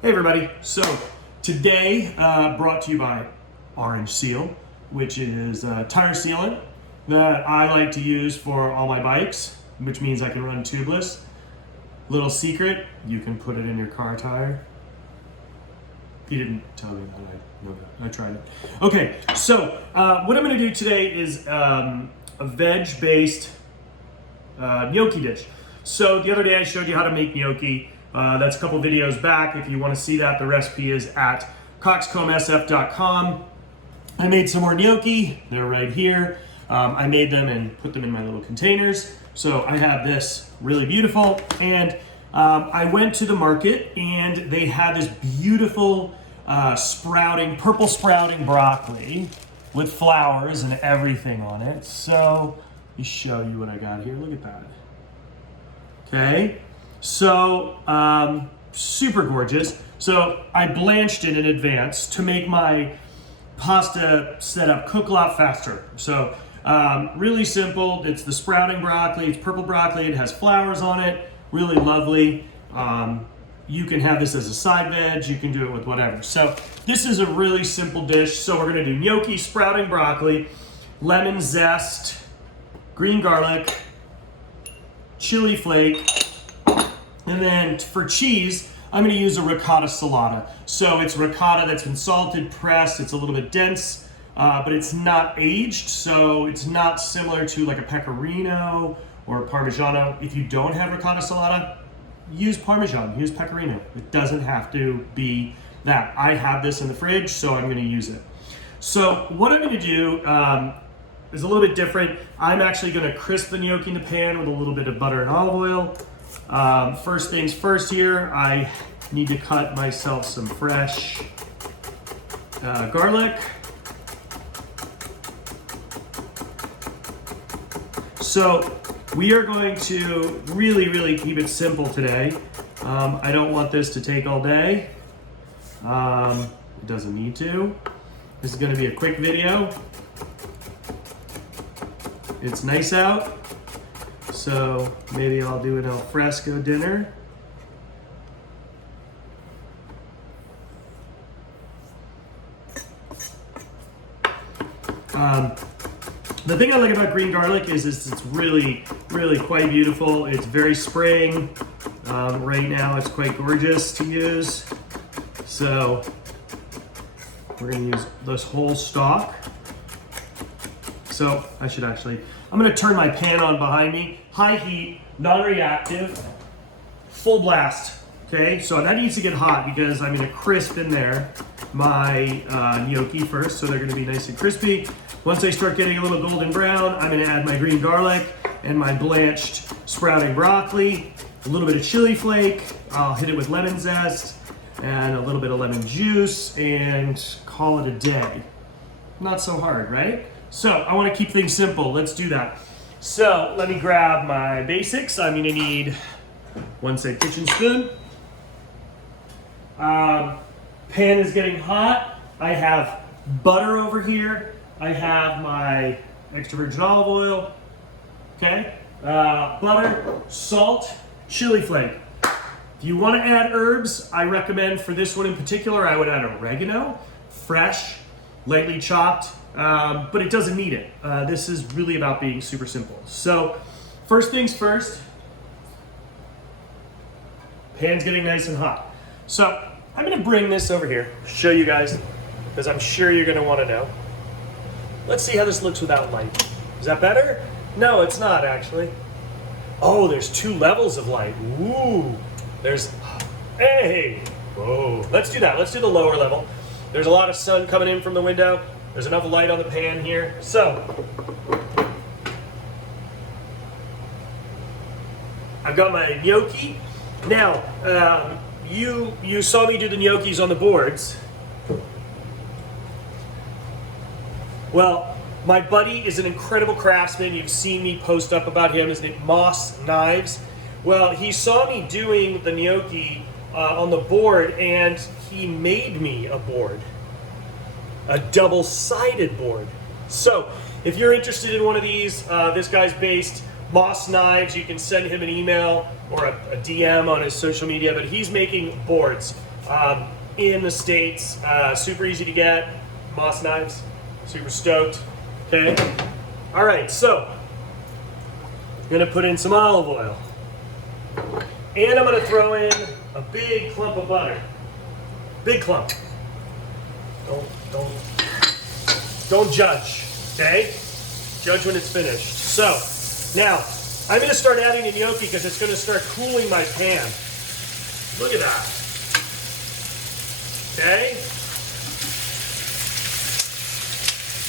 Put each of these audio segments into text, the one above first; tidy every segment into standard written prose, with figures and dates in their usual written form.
Hey everybody, so today brought to you by Orange Seal, which is tire sealant that I like to use for all my bikes, which means I can run tubeless. Little secret, you can put it in your car tire. He didn't tell me that, I know that, I tried it. Okay, so what I'm gonna do today is a veg-based gnocchi dish. So the other day I showed you how to make gnocchi. That's a couple videos back. If you want to see that, the recipe is at coxcombsf.com. I made some more gnocchi. They're right here. I made them and put them in my little containers. So I have this really beautiful. And I went to the market and they had this beautiful purple sprouting broccoli with flowers and everything on it. So let me show you what I got here. Look at that. Okay. So, super gorgeous. So I blanched it in advance to make my pasta setup cook a lot faster. So, really simple. It's the sprouting broccoli. It's purple broccoli. It has flowers on it. Really lovely. You can have this as a side veg. You can do it with whatever. So this is a really simple dish. So we're going to do gnocchi, sprouting broccoli, lemon zest, green garlic, chili flake. And then for cheese, I'm going to use a ricotta salata. So it's ricotta that's been salted, pressed. It's a little bit dense, but it's not aged. So it's not similar to like a pecorino or a parmigiano. If you don't have ricotta salata, use parmesan, use pecorino. It doesn't have to be that. I have this in the fridge, so I'm going to use it. So what I'm going to do is a little bit different. I'm actually going to crisp the gnocchi in the pan with a little bit of butter and olive oil. First things first here, I need to cut myself some fresh garlic. So we are going to really keep it simple today. I don't want this to take all day. It doesn't need to. This is going to be a quick video. It's nice out. So maybe I'll do an al fresco dinner. The thing I like about green garlic is it's really quite beautiful. It's very spring. Right now it's quite gorgeous to use. So we're gonna use this whole stalk. So I'm gonna turn my pan on behind me. High heat, non-reactive, full blast. Okay, so that needs to get hot because I'm gonna crisp in there my gnocchi first, so they're gonna be nice and crispy. Once they start getting a little golden brown, I'm gonna add my green garlic and my blanched sprouting broccoli, a little bit of chili flake. I'll hit it with lemon zest and a little bit of lemon juice and call it a day. Not so hard, right? So I wanna keep things simple. Let's do that. So let me grab my basics. I'm gonna need one set kitchen spoon. Pan is getting hot. I have butter over here. I have my extra virgin olive oil. Okay, butter, salt, chili flake. If you want to add herbs, I recommend for this one in particular, I would add oregano, fresh, lightly chopped. But it doesn't need it. This is really about being super simple. So first things first, pan's getting nice and hot. So I'm gonna bring this over here, show you guys, because I'm sure you're gonna wanna know. Let's see how this looks without light. Is that better? No, it's not actually. Oh, there's two levels of light. Ooh, hey, whoa. Let's do that, let's do the lower level. There's a lot of sun coming in from the window. There's enough light on the pan here. So, I've got my gnocchi. Now, you saw me do the gnocchis on the boards. Well, my buddy is an incredible craftsman. You've seen me post up about him. His name Moss Knives. Well, he saw me doing the gnocchi on the board and he made me a board. A double-sided board. So, if you're interested in one of these, this guy's based Moss Knives. You can send him an email or a DM on his social media, but he's making boards. in the States. Super easy to get. Moss knives. Super stoked. Okay. All right, so I'm gonna put in some olive oil. And I'm gonna throw in a big clump of butter. Big clump. Don't judge, okay? Judge when it's finished. So, now, I'm gonna start adding the gnocchi because it's gonna start cooling my pan. Look at that. Okay?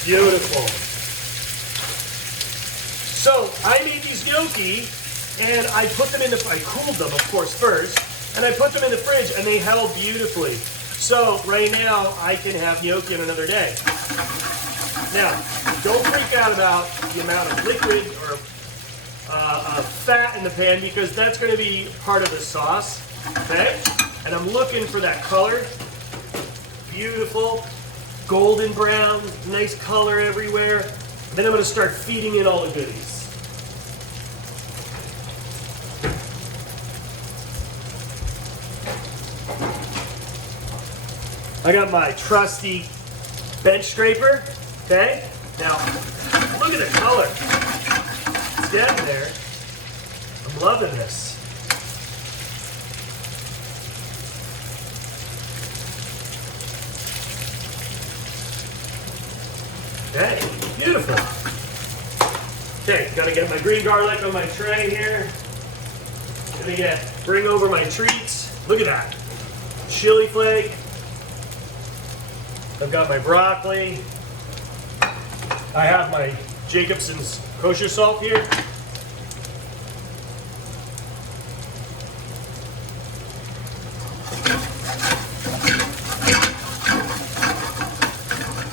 Beautiful. So, I made these gnocchi and I put them in I cooled them, of course, first, and I put them in the fridge and they held beautifully. So, right now, I can have gnocchi on another day. Now, don't freak out about the amount of liquid or fat in the pan because that's going to be part of the sauce, okay? And I'm looking for that color. Beautiful, golden brown, nice color everywhere. Then I'm going to start feeding in all the goodies. I got my trusty bench scraper, okay? Now, look at the color. It's getting there. I'm loving this. Okay, beautiful. Okay, gotta get my green garlic on my tray here. Bring over my treats. Look at that. Chili flake. I've got my broccoli. I have my Jacobson's kosher salt here.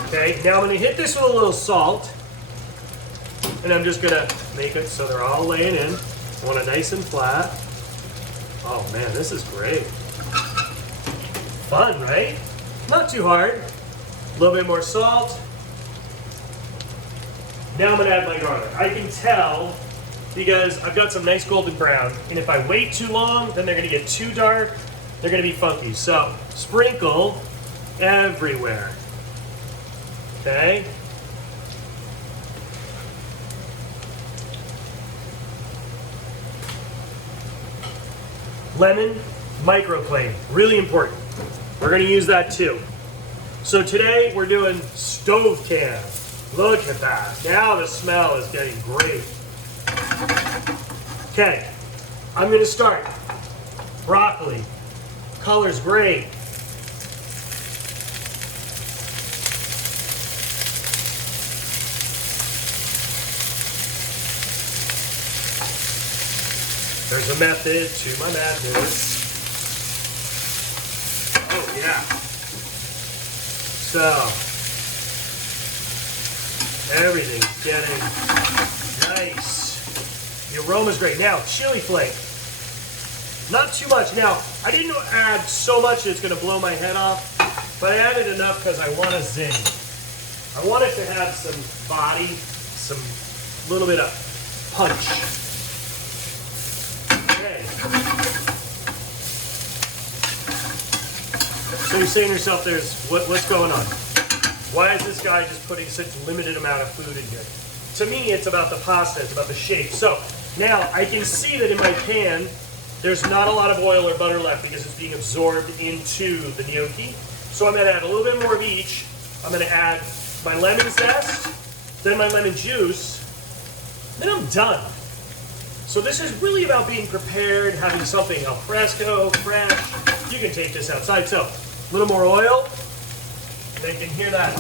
Okay, now I'm going to hit this with a little salt. And I'm just going to make it so they're all laying in. I want it nice and flat. Oh man, this is great. Fun, right? Not too hard. A little bit more salt. Now I'm going to add my garlic. I can tell because I've got some nice golden brown. And if I wait too long, then they're going to get too dark. They're going to be funky. So sprinkle everywhere. Okay. Lemon, microclave. Really important. We're going to use that too. So today we're doing stove can. Look at that. Now the smell is getting great. Okay, I'm going to start. Broccoli. Color's great. There's a method to my madness. Oh yeah. So, everything's getting nice. The aroma's great. Now, chili flake. Not too much. Now, I didn't add so much that it's going to blow my head off, but I added enough because I want to zing. I want it to have some body, some little bit of punch. Okay. So you're saying to yourself, what's going on? Why is this guy just putting such limited amount of food in here? To me, it's about the pasta, it's about the shape. So now I can see that in my pan, there's not a lot of oil or butter left because it's being absorbed into the gnocchi. So I'm going to add a little bit more of each. I'm going to add my lemon zest, then my lemon juice, then I'm done. So this is really about being prepared, having something al fresco, fresh. You can take this outside. So a little more oil. They can hear that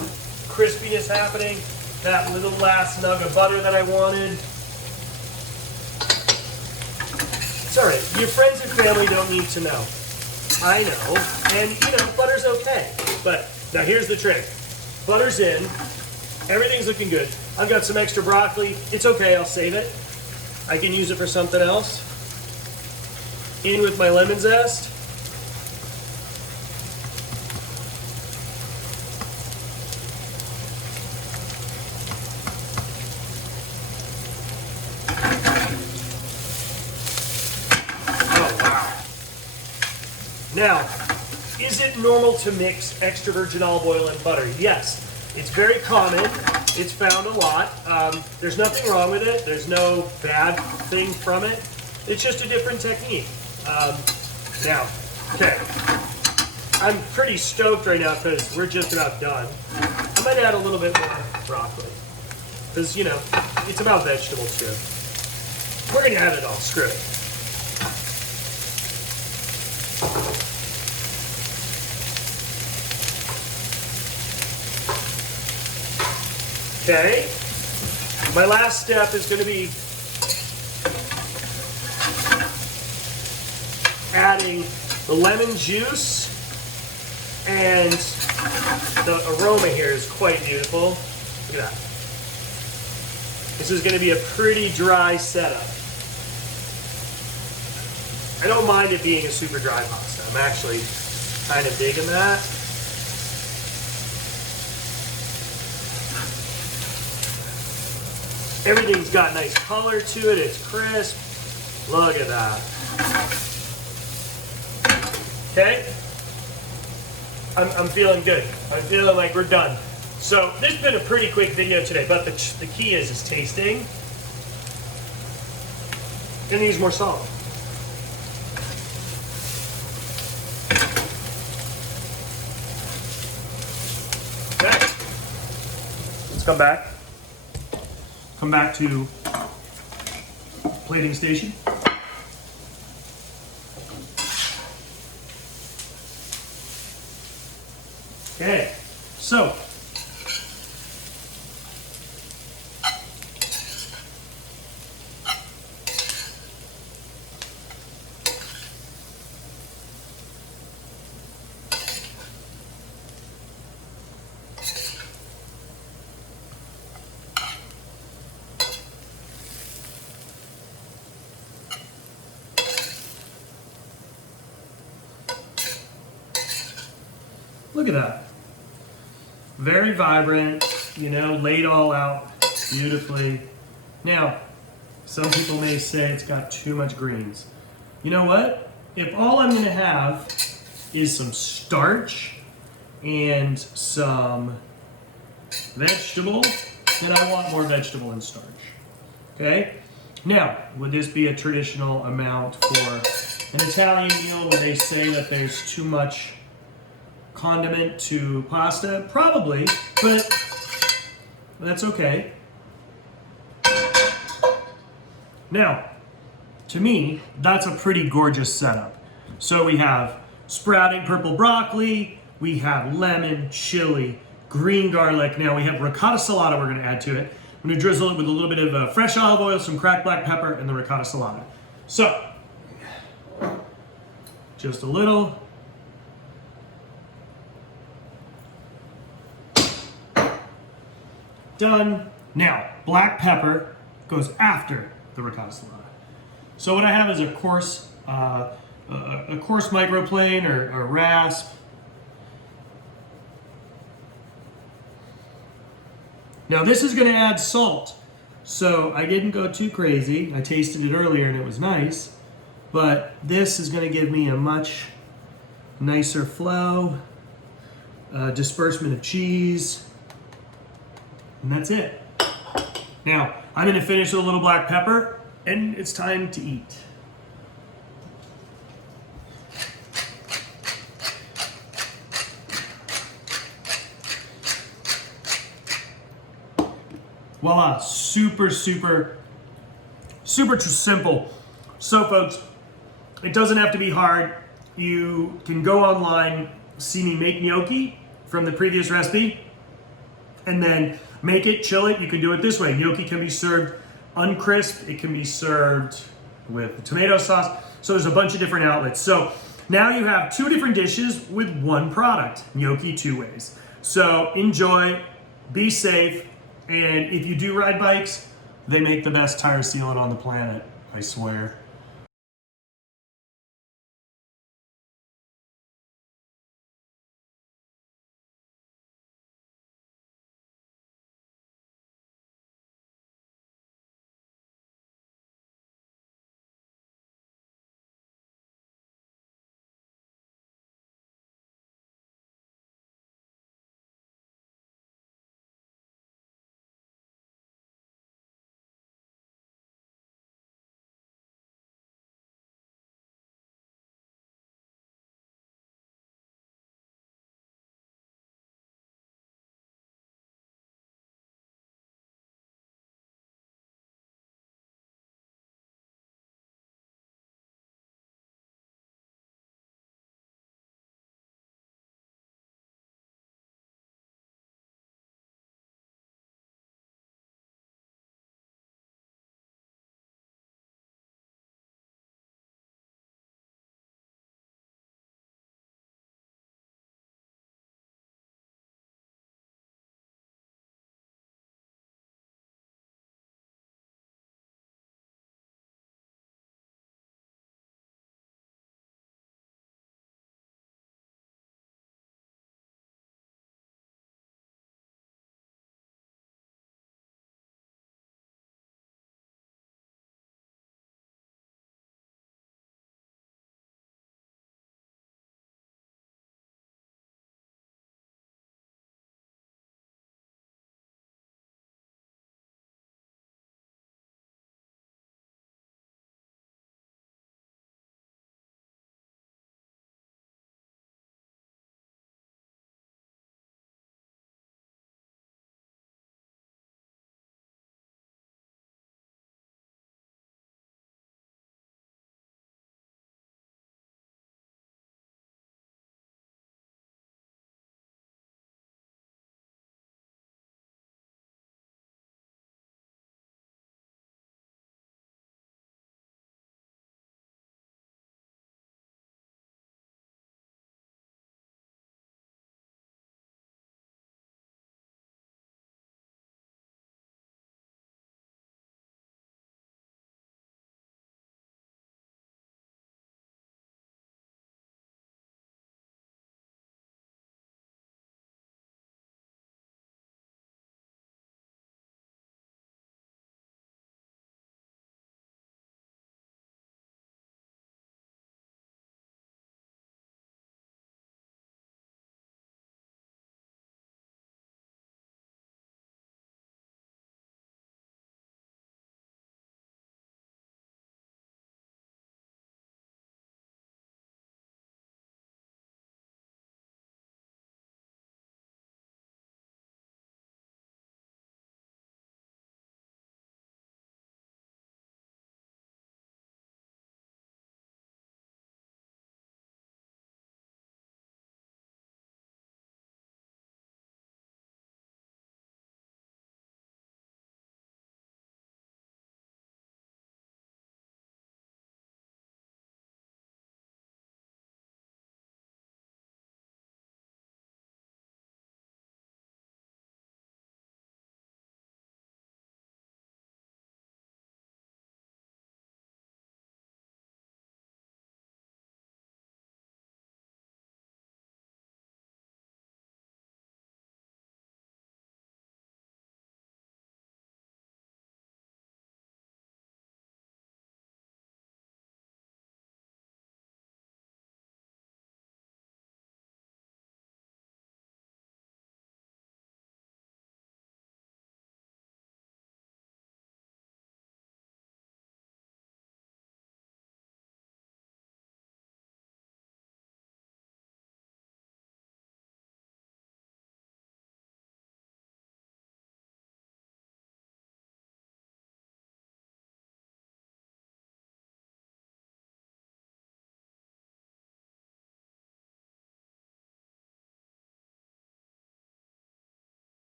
crispiness happening. That little last nug of butter that I wanted. It's all right. Your friends and family don't need to know. I know. And, you know, butter's okay. But now here's the trick. Butter's in. Everything's looking good. I've got some extra broccoli. It's okay. I'll save it. I can use it for something else. In with my lemon zest. Now, Is it normal to mix extra virgin olive oil and butter? Yes. It's very common. It's found a lot. There's nothing wrong with it. There's no bad thing from it. It's just a different technique. Now, okay. I'm pretty stoked right now because we're just about done. I might add a little bit more broccoli because, you know, it's about vegetables too. We're going to add it all. Screw it. Okay. My last step is going to be adding the lemon juice, and the aroma here is quite beautiful. Look at that. This is going to be a pretty dry setup. I don't mind it being a super dry pasta. I'm actually kind of digging that. Everything's got nice color to it. It's crisp. Look at that. Okay? I'm feeling good. I'm feeling like we're done. So this has been a pretty quick video today, but the key is tasting. It needs more salt. Okay. Let's come back. Come back to plating station. Okay, so look at that. Very vibrant, you know, laid all out beautifully. Now, some people may say it's got too much greens. You know what? If all I'm gonna have is some starch and some vegetable, then I want more vegetable and starch. Okay? Now, would this be a traditional amount for an Italian meal where they say that there's too much condiment to pasta? Probably, but that's okay. Now, to me, that's a pretty gorgeous setup. So we have sprouting purple broccoli, we have lemon, chili, green garlic. Now we have ricotta salata we're going to add to it. I'm going to drizzle it with a little bit of fresh olive oil, some cracked black pepper, and the ricotta salata. So, just a little. Done. Now, black pepper goes after the ricotta salata. So what I have is a coarse microplane or rasp. Now this is going to add salt. So I didn't go too crazy. I tasted it earlier and it was nice. But this is going to give me a much nicer flow, disbursement of cheese. And that's it. Now, I'm going to finish with a little black pepper, and it's time to eat. Voila, super simple. So folks, it doesn't have to be hard. You can go online, see me make gnocchi from the previous recipe, and then make it, chill it. You can do it this way. Gnocchi can be served uncrisp. It can be served with tomato sauce. So there's a bunch of different outlets. So now you have two different dishes with one product. Gnocchi two ways. So enjoy, be safe, and if you do ride bikes, they make the best tire sealant on the planet, I swear.